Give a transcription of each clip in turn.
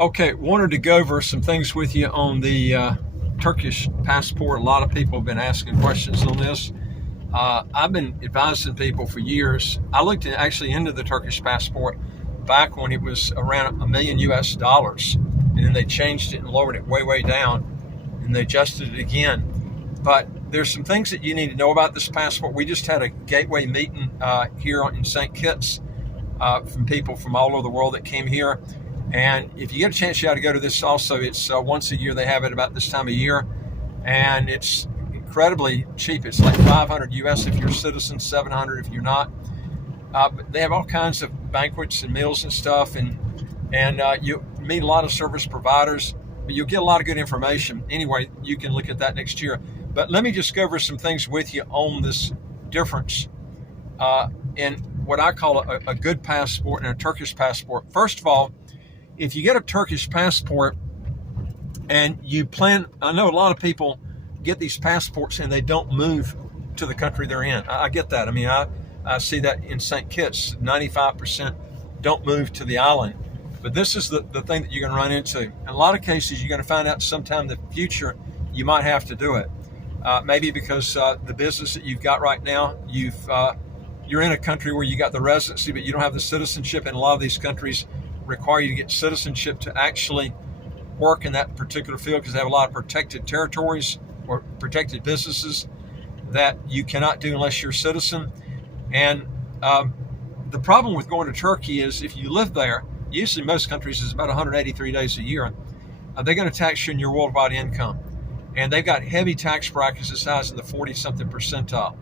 Okay, wanted to go over some things with you on the Turkish passport. A lot of people have been asking questions on this. I've been advising people for years. I looked actually into the Turkish passport back when it was around $1 million US, and then they changed it and lowered it way down, and they adjusted it again. But there's some things that you need to know about this passport. We just had a gateway meeting here in St. Kitts from people from all over the world that came here. And if you get a chance, you ought to go to this also. It's once a year. They have it about this time of year, and it's incredibly cheap. It's like 500 US if you're a citizen, 700 if you're not. But they have all kinds of banquets and meals and stuff, and you meet a lot of service providers, but you'll get a lot of good information. Anyway, you can look at that next year. But let me just go over some things with you on this difference in what I call a good passport and a Turkish passport. First of all, if you get a Turkish passport and you plan, I know a lot of people get these passports and they don't move to the country they're in. I get that. I mean, I see that in St. Kitts, 95% don't move to the island. But this is the thing that you're going to run into. In a lot of cases, you're going to find out sometime in the future you might have to do it. Maybe because the business that you've got right now, you're in a country where you got the residency, but you don't have the citizenship. And a lot of these countries require you to get citizenship to actually work in that particular field because they have a lot of protected territories or protected businesses that you cannot do unless you're a citizen. And the problem with going to Turkey is if you live there, usually most countries is about 183 days a year, they're going to tax you in your worldwide income. And they've got heavy tax brackets the size of the 40-something percentile.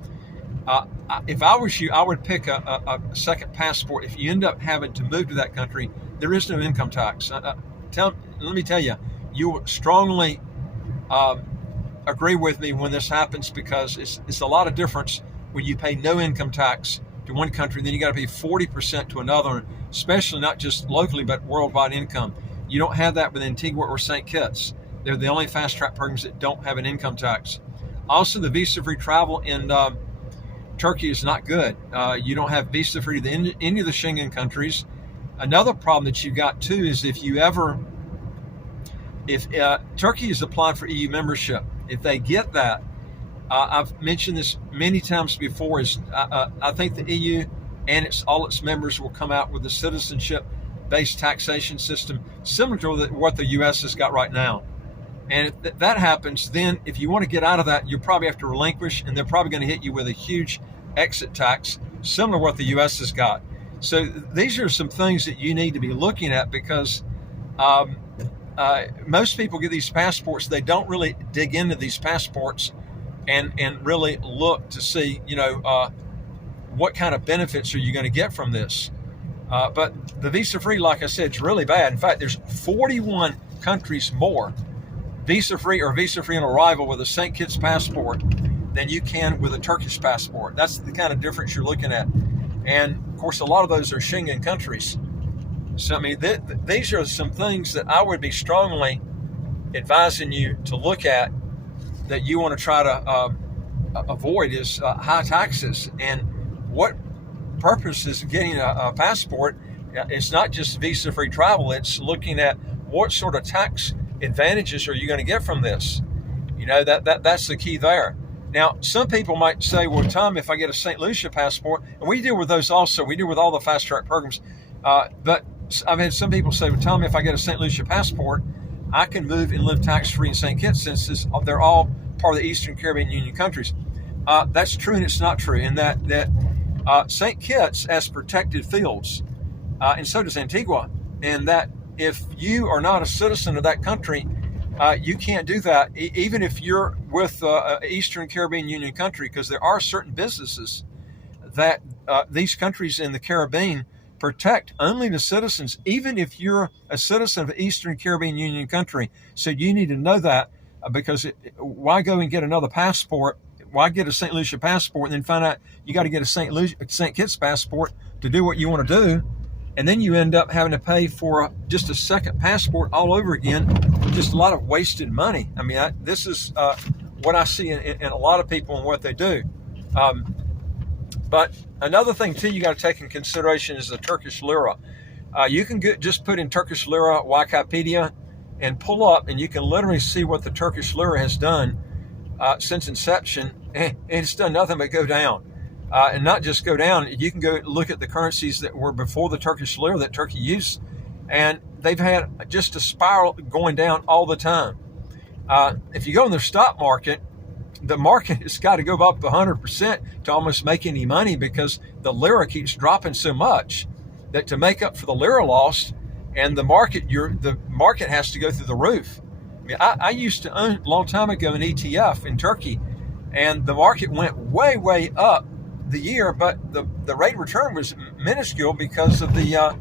If I was you, I would pick a second passport. If you end up having to move to that country, there is no income tax. Let me tell you, you will strongly agree with me when this happens because it's a lot of difference when you pay no income tax to one country, then you got to pay 40% to another, especially not just locally, but worldwide income. You don't have that with Antigua or St. Kitts. They're the only fast track programs that don't have an income tax. Also, the visa-free travel in Turkey is not good. You don't have visa-free to any of the Schengen countries. Another problem that you got too is if Turkey is applying for EU membership, if they get that, I've mentioned this many times before, is I think the EU and all its members will come out with a citizenship-based taxation system similar to what the U.S. has got right now. And if that happens, then if you want to get out of that, you probably have to relinquish, and they're probably going to hit you with a huge exit tax, similar to what the U.S. has got. So these are some things that you need to be looking at because most people get these passports. They don't really dig into these passports and really look to see, what kind of benefits are you going to get from this. But the visa-free, like I said, is really bad. In fact, there's 41 countries more visa-free or visa-free on arrival with a St. Kitts passport than you can with a Turkish passport. That's the kind of difference you're looking at. And, of course, a lot of those are Schengen countries. So, I mean, these are some things that I would be strongly advising you to look at that you want to try to avoid is high taxes. And what purpose is getting a passport? It's not just visa-free travel. It's looking at what sort of tax advantages are you going to get from this? That's the key there. Now, some people might say, well, Tom, if I get a St. Lucia passport, and we deal with those also, we deal with all the fast track programs, but I've had some people say, well, Tom, if I get a St. Lucia passport, I can move and live tax-free in St. Kitts since they're all part of the Eastern Caribbean Union countries. That's true and it's not true in that St. Kitts has protected fields, and so does Antigua, and that if you are not a citizen of that country, you can't do that, even if you're with Eastern Caribbean Union country, because there are certain businesses that these countries in the Caribbean protect only the citizens, even if you're a citizen of Eastern Caribbean Union country. So you need to know that because why go and get another passport? Why get a St. Lucia passport and then find out you got to get a St. Kitts passport to do what you want to do? And then you end up having to pay for just a second passport all over again. Just a lot of wasted money. I mean, this is what I see in a lot of people and what they do. But another thing, too, you got to take in consideration is the Turkish lira. You can just put in Turkish lira Wikipedia and pull up, and you can literally see what the Turkish lira has done since inception. And it's done nothing but go down. And not just go down, you can go look at the currencies that were before the Turkish lira that Turkey used, and they've had just a spiral going down all the time. If you go in the stock market, the market has got to go up 100% to almost make any money, because the lira keeps dropping so much that to make up for the lira loss, and the market has to go through the roof. I mean, I used to own a long time ago an ETF in Turkey, and the market went way, way up the year, but the rate of return was minuscule because of the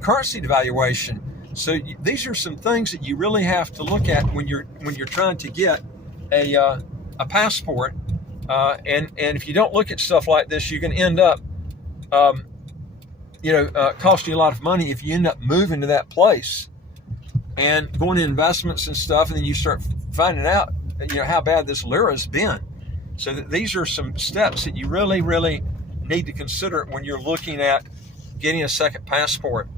currency devaluation. So these are some things that you really have to look at when you're trying to get a passport. And if you don't look at stuff like this, you can end up costing you a lot of money if you end up moving to that place and going to investments and stuff, and then you start finding out how bad this lira has been. So these are some steps that you really, really need to consider when you're looking at getting a second passport.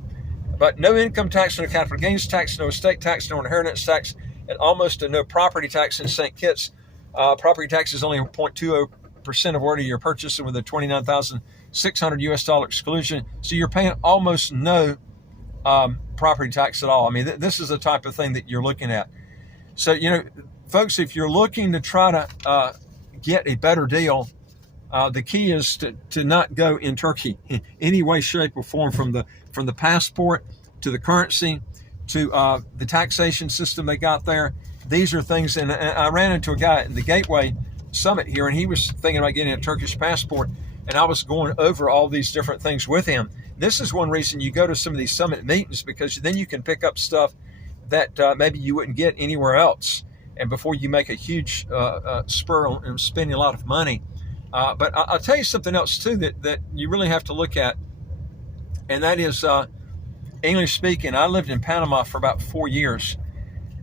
But no income tax, no capital gains tax, no estate tax, no inheritance tax, and almost no property tax in St. Kitts. Property tax is only 0.20% of order you're purchasing, with a $29,600 US exclusion. So you're paying almost no property tax at all. I mean, this is the type of thing that you're looking at. So, folks, if you're looking to try to get a better deal, the key is to not go in Turkey in any way, shape, or form, from the passport to the currency to the taxation system they got there. These are things, and I ran into a guy at the Gateway Summit here, and he was thinking about getting a Turkish passport, and I was going over all these different things with him. This is one reason you go to some of these summit meetings, because then you can pick up stuff that maybe you wouldn't get anywhere else, and before you make a huge spur and spending a lot of money. But I'll tell you something else too that you really have to look at, and that is English speaking. I lived in Panama for about 4 years,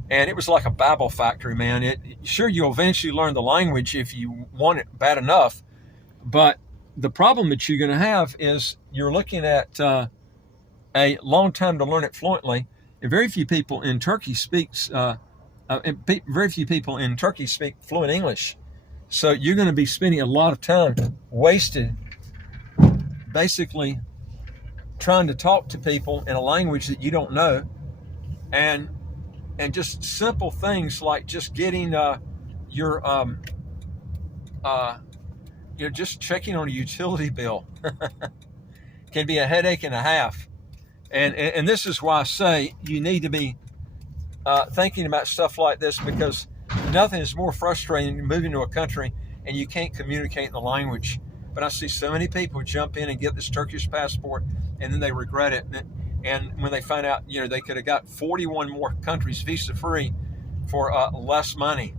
and it was like a Babel factory, man. Sure, you'll eventually learn the language if you want it bad enough, but the problem that you're going to have is you're looking at a long time to learn it fluently. And very few people in Turkey speak fluent English. So you're going to be spending a lot of time wasted basically trying to talk to people in a language that you don't know, and just simple things like just getting just checking on a utility bill can be a headache and a half. And this is why I say you need to be thinking about stuff like this, because nothing is more frustrating than moving to a country and you can't communicate in the language. But I see so many people jump in and get this Turkish passport, and then they regret it. And when they find out, they could have got 41 more countries visa-free for less money.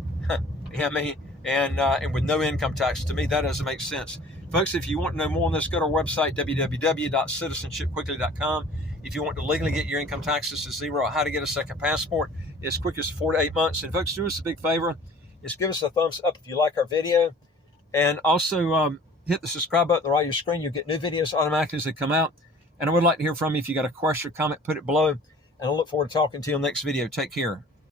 I mean, and with no income tax. To me, that doesn't make sense. Folks, if you want to know more on this, go to our website, www.citizenshipquickly.com. If you want to legally get your income taxes to zero, how to get a second passport as quick as 4 to 8 months. And folks, do us a big favor. Just give us a thumbs up if you like our video. And also hit the subscribe button on the right of your screen. You'll get new videos automatically as they come out. And I would like to hear from you. If you got a question or comment, put it below. And I look forward to talking to you on the next video. Take care.